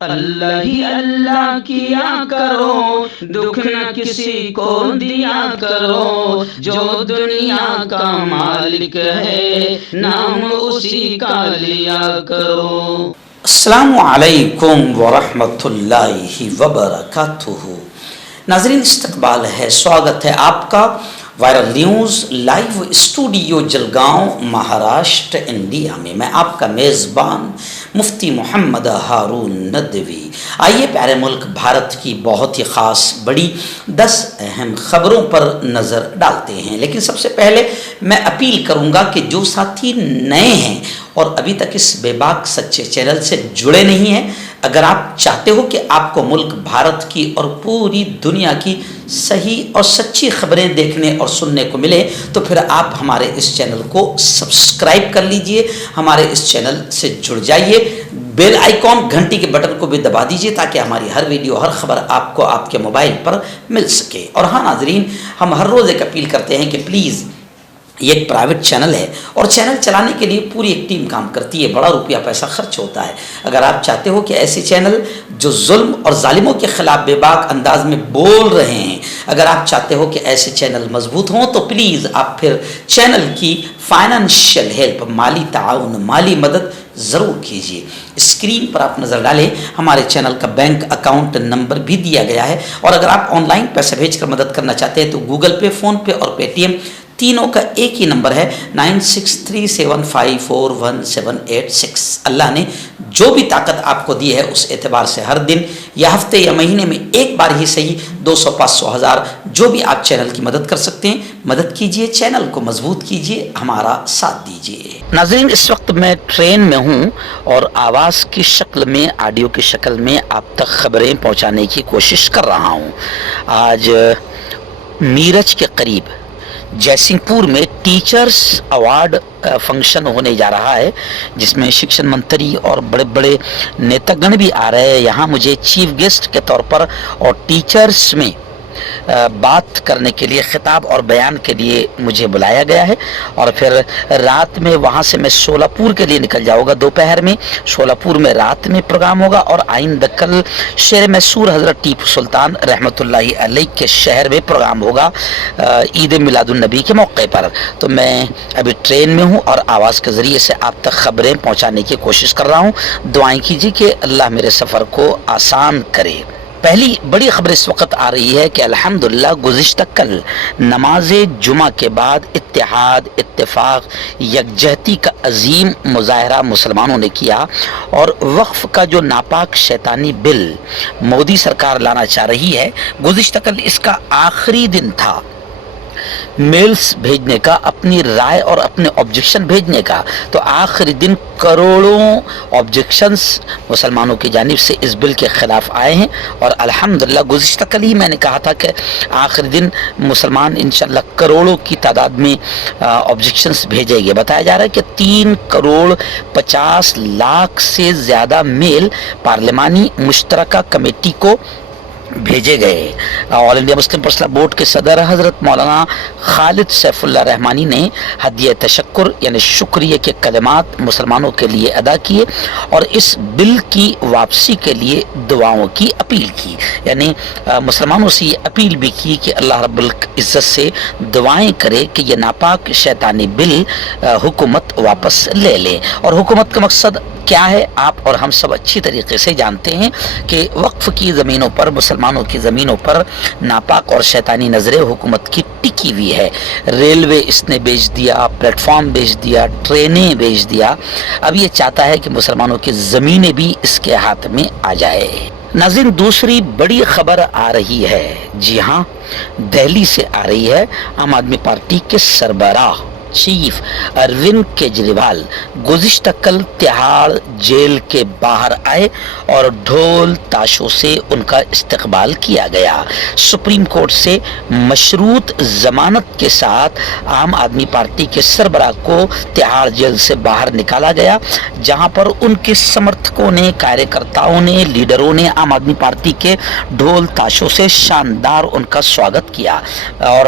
اللہ ہی اللہ کیا کرو، دکھ نہ کسی کو دیا کرو، جو دنیا کا مالک ہے نام اسی کا لیا کرو۔ السلام علیکم ورحمۃ اللہ وبرکاتہ۔ ناظرین، استقبال ہے، سواگت ہے آپ کا viral news live studio Jalgaon Maharashtra India میں۔ میں آپ کا میزبان مفتی محمد ہارون ندوی۔ آئیے پیارے ملک بھارت کی بہت ہی خاص بڑی 10 اہم خبروں پر نظر ڈالتے ہیں، لیکن سب سے پہلے میں اپیل کروں گا کہ جو ساتھی نئے ہیں اور ابھی تک اس بے باک سچے چینل سے جڑے نہیں ہیں، اگر آپ چاہتے ہو کہ آپ کو ملک بھارت کی اور پوری دنیا کی صحیح اور سچی خبریں دیکھنے اور سننے کو ملے تو پھر آپ ہمارے اس چینل کو سبسکرائب کر لیجئے، ہمارے اس چینل سے جڑ جائیے، بیل آئیکن گھنٹی کے بٹن کو بھی دبا دیجئے تاکہ ہماری ہر ویڈیو ہر خبر آپ کو آپ کے موبائل پر مل سکے۔ اور ہاں ناظرین، ہم ہر روز ایک اپیل کرتے ہیں کہ پلیز، یہ ایک پرائیویٹ چینل ہے اور چینل چلانے کے لیے پوری ایک ٹیم کام کرتی ہے، بڑا روپیہ پیسہ خرچ ہوتا ہے۔ اگر آپ چاہتے ہو کہ ایسے چینل جو ظلم اور ظالموں کے خلاف بے باک انداز میں بول رہے ہیں، اگر آپ چاہتے ہو کہ ایسے چینل مضبوط ہوں تو پلیز آپ پھر چینل کی فائنانشیل ہیلپ، مالی تعاون، مالی مدد ضرور کیجیے۔ اسکرین پر آپ نظر ڈالیں، ہمارے چینل کا بینک اکاؤنٹ نمبر بھی دیا گیا ہے، اور اگر آپ آن لائن پیسے بھیج کر مدد کرنا چاہتے ہیں تو گوگل پے، فون پے اور پے ٹی ایم تینوں کا ایک ہی نمبر ہے 9637541786۔ اللہ نے جو بھی طاقت آپ کو دی ہے اس اعتبار سے ہر دن یا ہفتے یا مہینے میں ایک بار ہی صحیح 200، 500، 1000 جو بھی آپ چینل کی مدد کر سکتے ہیں مدد کیجئے، چینل کو مضبوط کیجئے، ہمارا ساتھ دیجئے۔ ناظرین، اس وقت میں ٹرین میں ہوں اور آواز کی شکل میں، آڈیو کی شکل میں آپ تک خبریں پہنچانے کی کوشش کر رہا ہوں۔ آج میرج کے قریب جے سنگھ پور میں ٹیچرز ایوارڈ فنکشن ہونے جا رہا ہے، جس میں شکشن منتری اور بڑے بڑے نیتاگن بھی آ رہے ہیں یہاں مجھے چیف گیسٹ کے طور پر، اور ٹیچرز میں بات کرنے کے لیے، خطاب اور بیان کے لیے مجھے بلایا گیا ہے، اور پھر رات میں وہاں سے میں شولاپور کے لیے نکل جاؤں گا۔ دوپہر میں شولاپور میں رات میں پروگرام ہوگا، اور آئندہ کل شہر میسور حضرت ٹیپو سلطان رحمۃ اللہ علیہ کے شہر میں پروگرام ہوگا عید میلاد النبی کے موقع پر۔ تو میں ابھی ٹرین میں ہوں اور آواز کے ذریعے سے آپ تک خبریں پہنچانے کی کوشش کر رہا ہوں۔ دعائیں کیجیے کہ اللہ میرے سفر کو آسان کرے۔ پہلی بڑی خبر اس وقت آ رہی ہے کہ الحمدللہ گزشتہ کل نماز جمعہ کے بعد اتحاد، اتفاق، یکجہتی کا عظیم مظاہرہ مسلمانوں نے کیا، اور وقف کا جو ناپاک شیطانی بل مودی سرکار لانا چاہ رہی ہے، گزشتہ کل اس کا آخری دن تھا میلز بھیجنے کا، اپنی رائے اور اپنے آبجیکشن بھیجنے کا۔ تو آخری دن کروڑوں آبجیکشنز مسلمانوں کی جانب سے اس بل کے خلاف آئے ہیں، اور الحمدللہ گزشتہ کل ہی میں نے کہا تھا کہ آخری دن مسلمان انشاءاللہ کروڑوں کی تعداد میں آبجیکشنز بھیجیں گے۔ بتایا جا رہا ہے کہ 3,50,00,000 سے زیادہ میل پارلیمانی مشترکہ کمیٹی کو بھیجے گئے۔ آل انڈیا مسلم پرسنل بورڈ کے صدر حضرت مولانا خالد سیف اللہ رحمانی نے ہدیہ تشکر یعنی شکریہ کے کلمات مسلمانوں کے لیے ادا کیے، اور اس بل کی واپسی کے لیے دعاؤں کی اپیل کی، یعنی مسلمانوں سے یہ اپیل بھی کی کہ اللہ رب العزت سے دعائیں کرے کہ یہ ناپاک شیطانی بل حکومت واپس لے لے۔ اور حکومت کا مقصد کیا ہے آپ اور ہم سب اچھی طریقے سے جانتے ہیں کہ وقف کی زمینوں پر، مسلمانوں کی زمینوں پر ناپاک اور شیطانی نظریں حکومت کی ٹکی ہوئی ہے۔ ریلوے اس نے بیچ دیا، پلیٹ فارم بیچ دیا، ٹرینیں بیچ دیا، اب یہ چاہتا ہے کہ مسلمانوں کی زمینیں بھی اس کے ہاتھ میں آ جائے۔ ناظرین، دوسری بڑی خبر آ رہی ہے، جی ہاں دہلی سے آ رہی ہے۔ عام آدمی پارٹی کے سربراہ چیف اروند کیجریوال گزشتہ کل تہاڑ جیل کے باہر آئے اور ڈھول تاشوں سے ان کا استقبال کیا گیا۔ سپریم کورٹ سے مشروط ضمانت کے ساتھ عام آدمی پارٹی کے سربراہ کو تہاڑ جیل سے باہر نکالا گیا، جہاں پر ان کے سمرتھکوں نے، کاریہ نے، لیڈروں نے عام آدمی پارٹی کے ڈھول تاشوں سے شاندار ان کا سواگت کیا۔ اور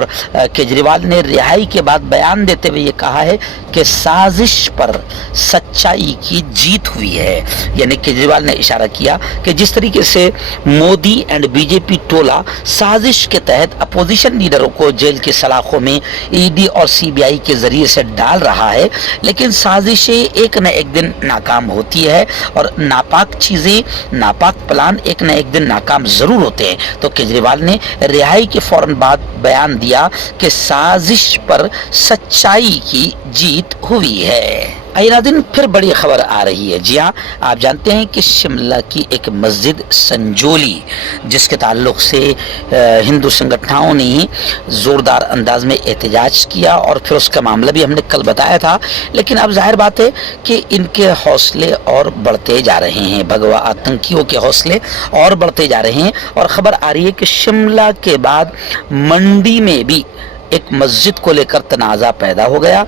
کیجریوال نے رہائی کے بعد بیان دیتے ہوئے میں یہ کہا ہے کہ سازش پر سچائی کی جیت ہوئی ہے. یعنی کیجریوال نے اشارہ کیا کہ جس طریقے سے مودی اینڈ بی جے پی ٹولہ سازش کے تحت اپوزیشن لیڈروں کو جیل کی سلاخوں میں ای ڈی اور سی بی آئی کے ذریعے سے ڈال رہا ہے، لیکن سازشیں ایک نہ ایک دن ناکام ہوتی ہے اور ناپاک چیزیں، ناپاک پلان ایک نہ ایک دن ناکام ضرور ہوتے ہیں. تو کیجریوال نے رہائی کے فوراً بعد بیان دیا کہ سازش پر سچائی کی جیت ہوئی ہے. ناظرین پھر بڑی خبر آ رہی ہے. جی ہاں، آپ جانتے ہیں کہ شملہ کی ایک مسجد سنجولی جس کے تعلق سے ہندو سنگٹھنوں نے زوردار انداز میں احتجاج کیا اور پھر اس کا معاملہ بھی ہم نے کل بتایا تھا، لیکن اب ظاہر بات ہے کہ ان کے حوصلے اور بڑھتے جا رہے ہیں، بھگوا آتنکیوں کے حوصلے اور بڑھتے جا رہے ہیں. اور خبر آ رہی ہے کہ شملہ کے بعد منڈی میں بھی ایک مسجد کو لے کر تنازع پیدا ہو گیا.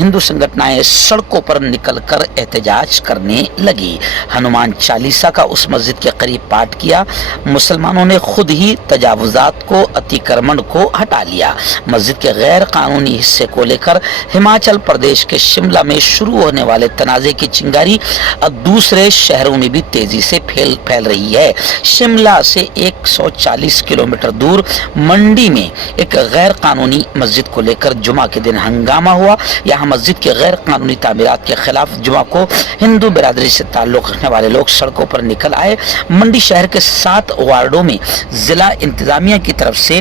ہندو سنگٹھنیں سڑکوں پر نکل کر احتجاج کرنے لگی. ہنومان چالیسا کا اس مسجد کے قریب پاٹ کیا. مسلمانوں نے خود ہی تجاوزات کو، اتیکرمن کو ہٹا لیا. مسجد کے غیر قانونی حصے کو لے کر ہماچل پردیش کے شملہ میں شروع ہونے والے تنازع کی چنگاری اب دوسرے شہروں میں بھی تیزی سے پھیل رہی ہے. شملہ سے 140 کلومیٹر دور منڈی میں ایک غیر قانونی مسجد کو لے کر جمعہ کے دن ہنگامہ ہوا. یہاں مسجد کے غیر قانونی تعمیرات کے خلاف جمعہ کو ہندو برادری سے تعلق رکھنے والے لوگ سڑکوں پر نکل آئے. منڈی شہر کے 7 وارڈوں میں ضلع انتظامیہ کی طرف سے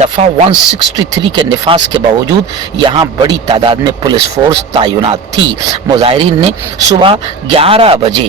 دفعہ 163 کے نفاذ کے باوجود یہاں بڑی تعداد میں پولیس فورس تعینات تھی. مظاہرین نے صبح 11 بجے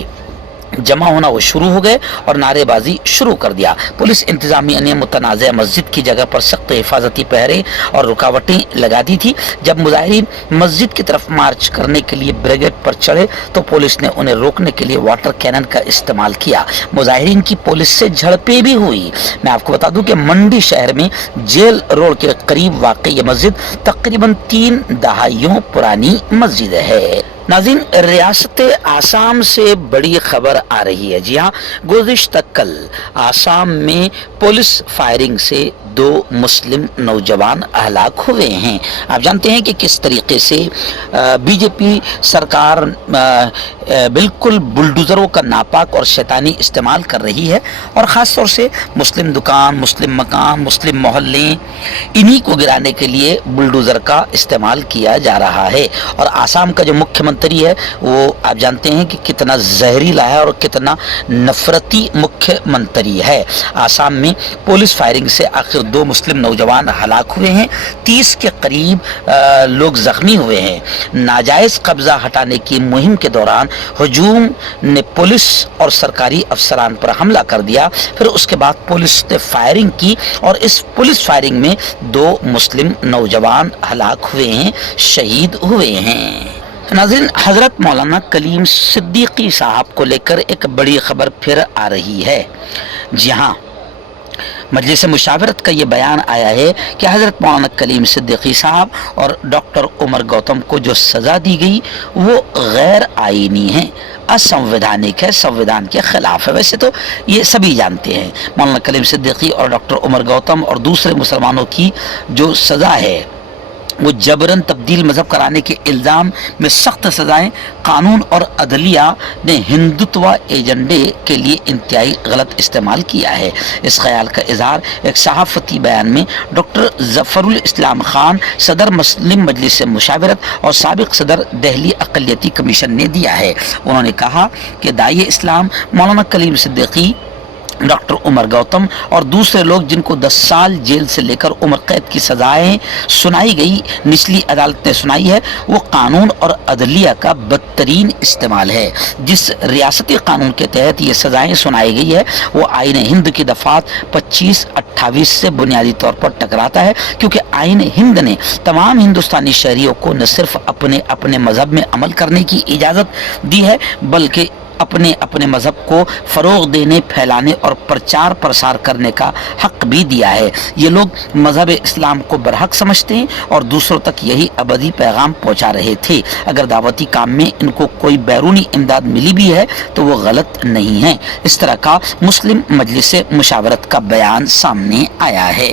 جمع ہونا وہ شروع ہو گئے اور نعرے بازی شروع کر دیا. پولیس انتظامیہ نے متنازع مسجد کی جگہ پر سخت حفاظتی پہرے اور رکاوٹیں لگا دی تھی. جب مظاہرین مسجد کی طرف مارچ کرنے کے لیے بریگیڈ پر چڑھے تو پولیس نے انہیں روکنے کے لیے واٹر کینن کا استعمال کیا. مظاہرین کی پولیس سے جھڑپیں بھی ہوئی. میں آپ کو بتا دوں کہ منڈی شہر میں جیل روڈ کے قریب واقع یہ مسجد تقریباً 3 دہائیوں پرانی مسجد ہے. ناظرین ریاست آسام سے بڑی خبر آ رہی ہے. جی ہاں، گزشتہ کل آسام میں پولیس فائرنگ سے 2 مسلم نوجوان ہلاک ہوئے ہیں. آپ جانتے ہیں کہ کس طریقے سے بی جے پی سرکار بالکل بلڈوزروں کا ناپاک اور شیطانی استعمال کر رہی ہے اور خاص طور سے مسلم دکان، مسلم مکان، مسلم محلے انہی کو گرانے کے لیے بلڈوزر کا استعمال کیا جا رہا ہے. اور آسام کا جو مکھیہ منتری ہے وہ آپ جانتے ہیں کہ کتنا زہریلا ہے اور کتنا نفرتی مکھیہ منتری ہے. آسام میں پولیس فائرنگ سے آخر 2 مسلم نوجوان ہلاک ہوئے ہیں. 30 کے قریب لوگ زخمی ہوئے ہیں. ناجائز قبضہ ہٹانے کی مہم کے دوران ہجوم نے پولیس اور سرکاری افسران پر حملہ کر دیا. پھر اس کے بعد پولیس نے فائرنگ کی اور اس پولیس فائرنگ میں 2 مسلم نوجوان ہلاک ہوئے ہیں، شہید ہوئے ہیں. ناظرین حضرت مولانا کلیم صدیقی صاحب کو لے کر ایک بڑی خبر پھر آ رہی ہے. جی ہاں، مجلس مشاورت کا یہ بیان آیا ہے کہ حضرت مولانا کلیم صدیقی صاحب اور ڈاکٹر عمر گوتم کو جو سزا دی گئی وہ غیر آئینی ہے، اسنویدھانک ہے، سنویدھان کے خلاف ہے. ویسے تو یہ سبھی جانتے ہیں مولانا کلیم صدیقی اور ڈاکٹر عمر گوتم اور دوسرے مسلمانوں کی جو سزا ہے وہ جبراً تبدیل مذہب کرانے کے الزام میں سخت سزائیں قانون اور عدلیہ نے ہندوتوا ایجنڈے کے لیے انتہائی غلط استعمال کیا ہے. اس خیال کا اظہار ایک صحافتی بیان میں ڈاکٹر ظفر الاسلام خان، صدر مسلم مجلس مشاورت اور سابق صدر دہلی اقلیتی کمیشن نے دیا ہے. انہوں نے کہا کہ داعی اسلام مولانا کلیم صدیقی، ڈاکٹر عمر گوتم اور دوسرے لوگ جن کو 10 سال جیل سے لے کر عمر قید کی سزائیں سنائی گئی، نچلی عدالت نے سنائی ہے، وہ قانون اور عدلیہ کا بدترین استعمال ہے. جس ریاستی قانون کے تحت یہ سزائیں سنائی گئی ہے وہ آئین ہند کی دفعات 25-28 سے بنیادی طور پر ٹکراتا ہے، کیونکہ آئین ہند نے تمام ہندوستانی شہریوں کو نہ صرف اپنے مذہب میں عمل کرنے کی اجازت دی ہے بلکہ اپنے مذہب کو فروغ دینے، پھیلانے اور پرچار پرسار کرنے کا حق بھی دیا ہے. یہ لوگ مذہب اسلام کو برحق سمجھتے ہیں اور دوسروں تک یہی ابدی پیغام پہنچا رہے تھے. اگر دعوتی کام میں ان کو کوئی بیرونی امداد ملی بھی ہے تو وہ غلط نہیں ہے. اس طرح کا مسلم مجلس مشاورت کا بیان سامنے آیا ہے.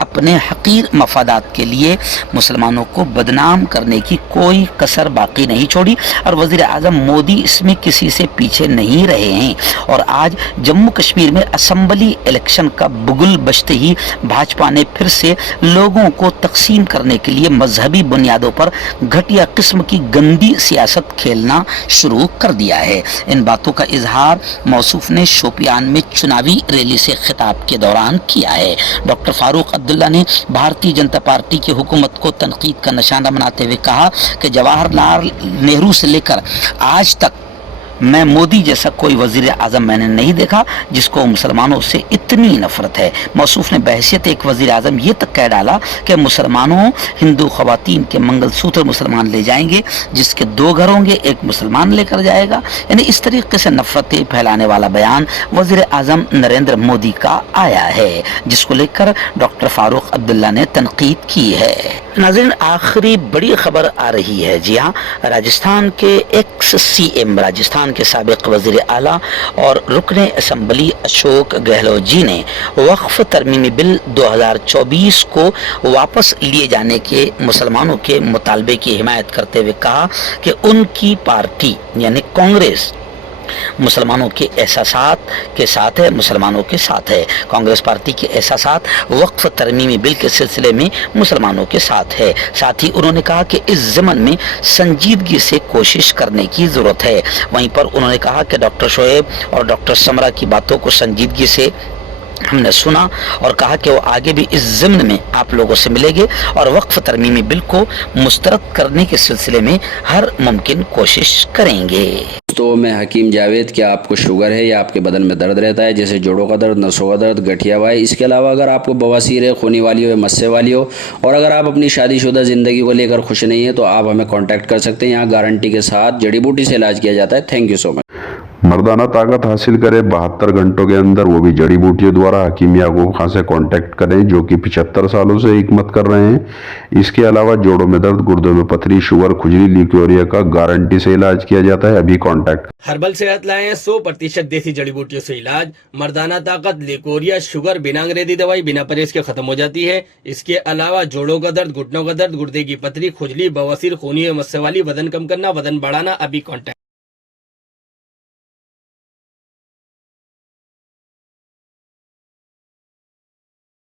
اپنے حقیر مفادات کے لیے مسلمانوں کو بدنام کرنے کی کوئی کسر باقی نہیں چھوڑی اور وزیر اعظم مودی اس میں کسی سے پیچھے نہیں رہے ہیں. اور آج جموں کشمیر میں اسمبلی الیکشن کا بگل بجتے ہی بھاجپا نے پھر سے لوگوں کو تقسیم کرنے کے لیے مذہبی بنیادوں پر گھٹیا قسم کی گندی سیاست کھیلنا شروع کر دیا ہے. ان باتوں کا اظہار موصوف نے شوپیان میں چناوی ریلی سے خطاب کے دوران کیا ہے. ڈاکٹر فاروق عبداللہ نے بھارتی جنتا پارٹی کی حکومت کو تنقید کا نشانہ بناتے ہوئے کہا کہ جواہر لال نہرو سے لے کر آج تک میں مودی جیسا کوئی وزیر اعظم میں نے نہیں دیکھا جس کو مسلمانوں سے اتنی نفرت ہے. موصوف نے بحیثیت ایک وزیر اعظم یہ تک کہہ ڈالا کہ مسلمانوں ہندو خواتین کے منگل سوتر مسلمان لے جائیں گے، جس کے 2 گھر ہوں گے ایک مسلمان لے کر جائے گا. یعنی اس طریقے سے نفرتیں پھیلانے والا بیان وزیر اعظم نریندر مودی کا آیا ہے، جس کو لے کر ڈاکٹر فاروق عبداللہ نے تنقید کی ہے. ناظرین، آخری بڑی خبر آ رہی ہے. جی ہاں، راجستھان کے ایکس سی ایم، راجستھان کے سابق وزیر اعلیٰ اور رکن اسمبلی اشوک گہلوت جی نے وقف ترمیمی بل 2024 کو واپس لیے جانے کے مسلمانوں کے مطالبے کی حمایت کرتے ہوئے کہا کہ ان کی پارٹی یعنی کانگریس مسلمانوں کے احساسات کے ساتھ ہے، مسلمانوں کے ساتھ ہے. کانگریس پارٹی کے احساسات وقف ترمیمی بل کے سلسلے میں مسلمانوں کے ساتھ ہے. ساتھ ہی انہوں نے کہا کہ اس ضمن میں سنجیدگی سے کوشش کرنے کی ضرورت ہے. وہیں پر انہوں نے کہا کہ ڈاکٹر شعیب اور ڈاکٹر سمرا کی باتوں کو سنجیدگی سے ہم نے سنا اور کہا کہ وہ آگے بھی اس ضمن میں آپ لوگوں سے ملیں گے اور وقف ترمیمی بل کو مسترد کرنے کے سلسلے میں ہر ممکن کوشش کریں گے. تو میں حکیم جاوید، کیا آپ کو شوگر ہے یا آپ کے بدن میں درد رہتا ہے جیسے جوڑوں کا درد، نسوں کا درد، گٹھیا وائی؟ اس کے علاوہ اگر آپ کو بواسیر ہے، خونی والی ہو یا مسے والی ہو، اور اگر آپ اپنی شادی شدہ زندگی کو لے کر خوش نہیں ہیں تو آپ ہمیں کانٹیکٹ کر سکتے ہیں. یہاں گارنٹی کے ساتھ جڑی بوٹی سے علاج کیا جاتا ہے. تھینک یو سو مچ. مردانہ طاقت حاصل کرے 72 گھنٹوں کے اندر، وہ بھی جڑی بوٹیوں دوارا. حکیم یعقوب خان سے کانٹیکٹ کریں جو کہ 75 سالوں سے حکمت کر رہے ہیں. اس کے علاوہ جوڑوں میں درد، گردوں میں پتھری، شوگر، کھجلی، لیکوریا کا گارنٹی سے علاج کیا جاتا ہے. ابھی کانٹیکٹ. ہربل صحت لائے ہیں 100% دیسی جڑی بوٹیوں سے علاج. مردانہ طاقت، لیکوریا، شوگر بنا انگریزی دوائی بنا پرہیز کے ختم ہو جاتی ہے. اس کے علاوہ جوڑوں کا درد، گھٹنوں کا درد، گردے کی پتھری، کھجلی، بواسیر، خونی مسے والی، وزن کم کرنا، وزن بڑھانا. ابھی کانٹیکٹ.